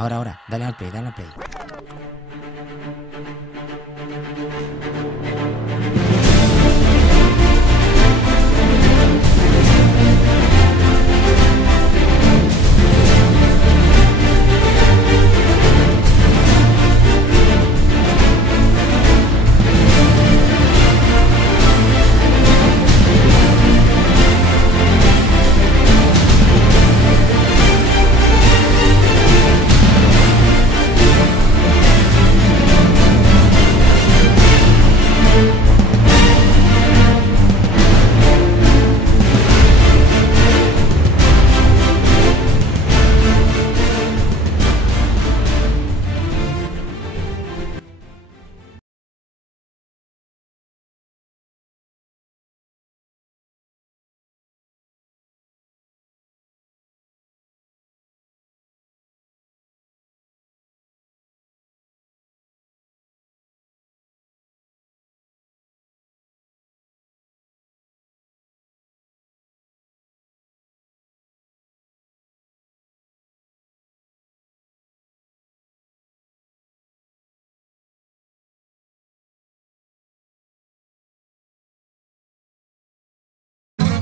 Ahora, dale al play, dale al play.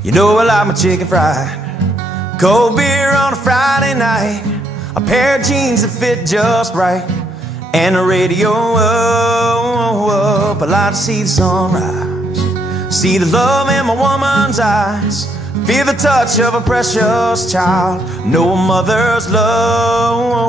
You know I like my chicken fried, cold beer on a Friday night, a pair of jeans that fit just right, and the radio up. I like to see the sunrise, see the love in my woman's eyes, feel the touch of a precious child, know a mother's love.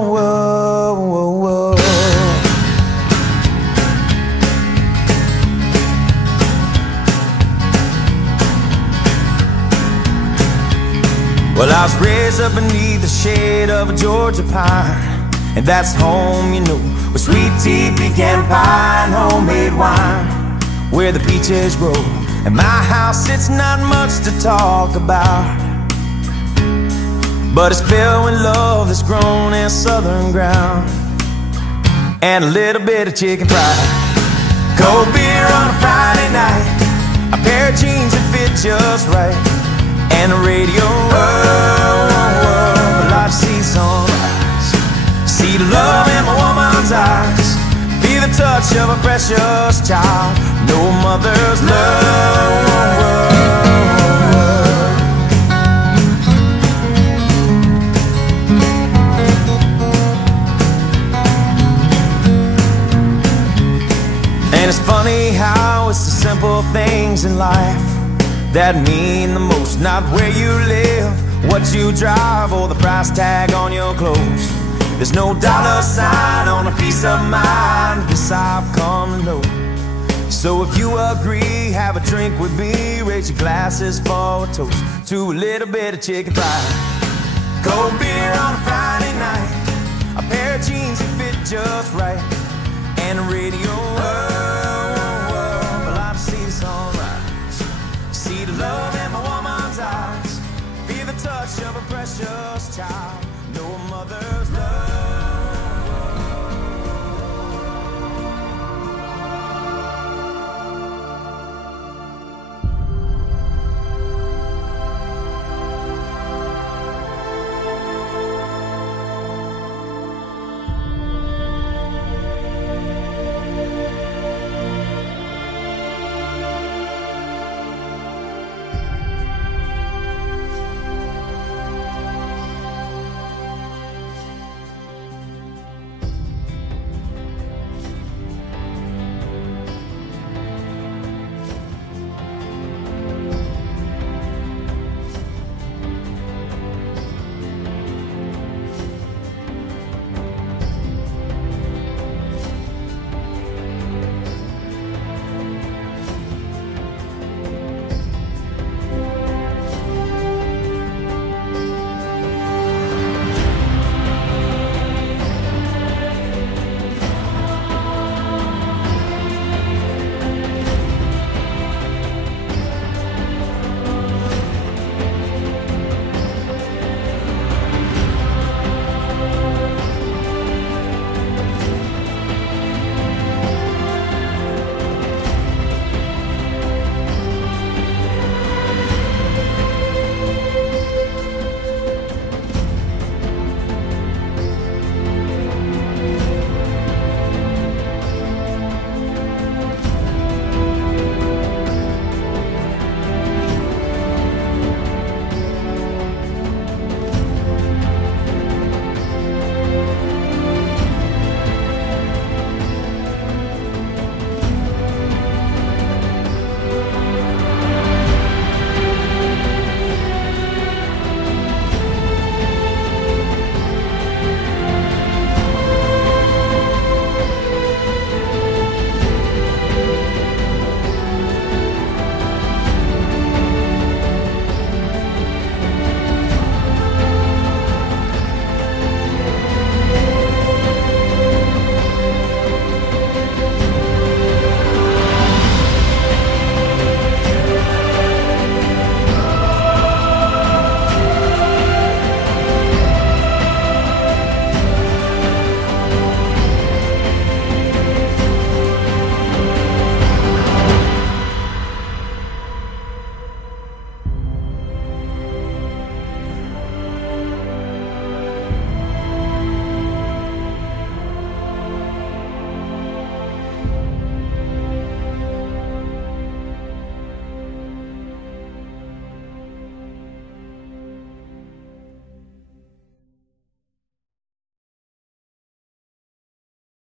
Well, I was raised up beneath the shade of a Georgia pine, and that's home, you know, where sweet tea, pecan pie, and homemade wine, where the peaches grow. And my house, it's not much to talk about, but it's filled with love that's grown in southern ground, and a little bit of chicken fried, cold beer on a Friday night, a pair of jeans that fit just right, and the radio I like to see sunrise, see the love in my woman's eyes, feel the touch of a precious child, know a mother's love. And it's funny how it's the simple things in life that mean the most, not where you live, what you drive, or the price tag on your clothes. There's no dollar sign on a piece of mind, this I've come to know. So if you agree, have a drink with me, raise your glasses for a toast to a little bit of chicken fried, cold beer on a Friday night, a pair of jeans that fit just right, and a radio